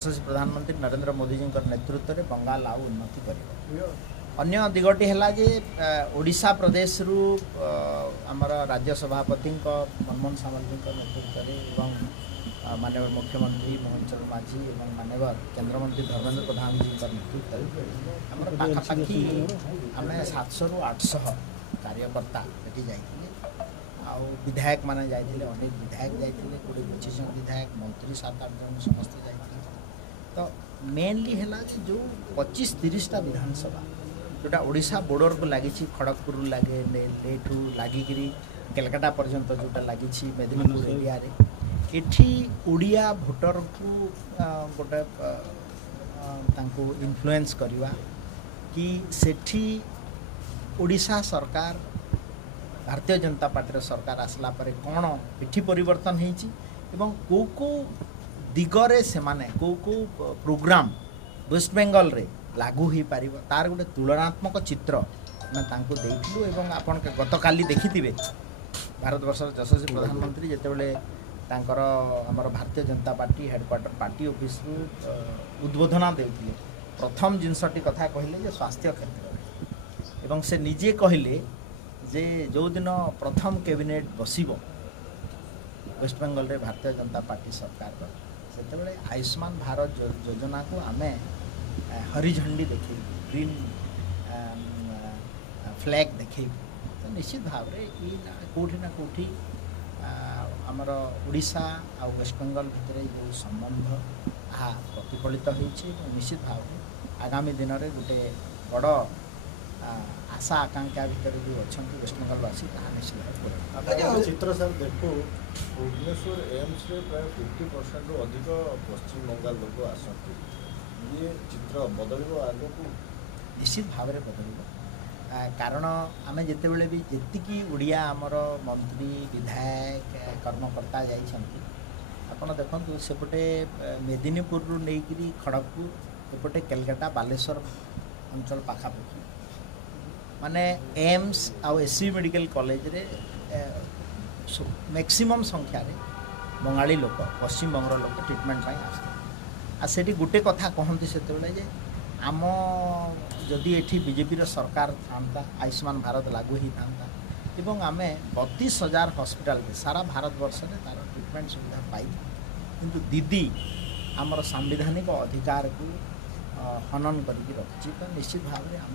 प्रधानमंत्री नरेंद्र मोदी जी नेतृत्व में बंगाल आउ उन्नति कर अन्य दिगटी है ओडिशा प्रदेश रु आमर राज्य सभापति मनमोहन सामंत नेतृत्व में मानव मुख्यमंत्री मोहन चरण माझी और मानव केन्द्रमंत्री धर्मेंद्र प्रधान जी नेतृत्व आम पाखापाखि आम 700 रु 800 कार्यकर्ता ये जाइए विधायक माने जाइए अनेक विधायक जाइए 20-25 जन विधायक मंत्री 7-8 जन समस्त जाइए। तो मेनली है जो 25-30 विधानसभा जोटा ओडिशा बॉर्डर को लगी खड़गपुर लगे लेठू लगिकी कलकाता पर्यंत जोटा लगी मेदिनीपुर एरिया एठी ओडिया भोटर को गोटे इन्फ्लुएंस करवा कि सेठी ओडिशा सरकार भारतीय जनता पार्टी सरकार आसला परे कौन एठी परिवर्तन होइछि एवं को दिगरे से माने को प्रोग्राम वेस्ट बेंगल रे लागू हो पार तार गोटे तुलनात्मक चित्र मैं तांको देइथिलु एवं आपन के गतकाली देखिथिबे भारत वर्ष यशस्वी प्रधानमंत्री जेतेबेले तांकर हमर Bharatiya Janata party headquarter party office रु उद्बोधन देउथिले प्रथम जिनसटी कथा कहले जे स्वास्थ्य क्षेत्र एवं से निजे कहले जे जो दिन प्रथम कैबिनेट बसिबो वेस्ट बेंगल रे भारतीय जनता पार्टी सरकार से आयुष्मान भारत योजना को आम हरी झंडी देखे ग्रीन फ्लैग देखे तो निश्चित भाव में कौटी ना कौटी आमर ओडिशा आ वेस्ट बेंगल भितर जो संबंध प्रतिफलित होती निश्चित भाव में आगामी दिन में गोटे बड़ आशा आकांक्षा भितर जो अच्छा वेस्ट बेंगलवासी ताहा निश्चित चित्र सर देखो भुवनेश्वर एम्स रे प्राय 50% अधिक पश्चिम बंगाल लोक आसती ये चित्र बदल आग को निश्चित भाव में बदल कारण आम जिते भी जी ओडिया आमर मंत्री विधायक कर्मकर्ता जाइछंती आपण देखंतु सेपटे मेदिनीपुर रु नेइकरी खड़गपुर एपटे कलकाता बालेश्वर अंचल पाखापाखि माने एम्स आ एससी मेडिकल कॉलेज रे मैक्सिमम संख्यार बंगाली लोक पश्चिम बंगर लोक ट्रिटमेंट आसती गोटे कथा कहती से आम जदि ये बीजेपी सरकार था आयुष्मान भारत लागू ही था एवं आम 32,000 हॉस्पिटल सारा भारत वर्ष में तार ट्रिटमेंट सुविधा पाई किंतु दीदी आमर सांविधानिक अधिकार को हनन करके रखी तो निश्चित भाव में आम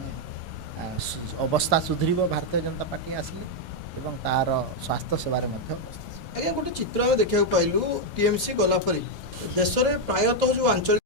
अवस्था सुधर भारतीय जनता पार्टी आसिले एवं तार स्वास्थ्य सेवार आज्ञा गोटे चित्र देखा पाइलु टीएमसी गला देश में प्रायतः जो आंचलिक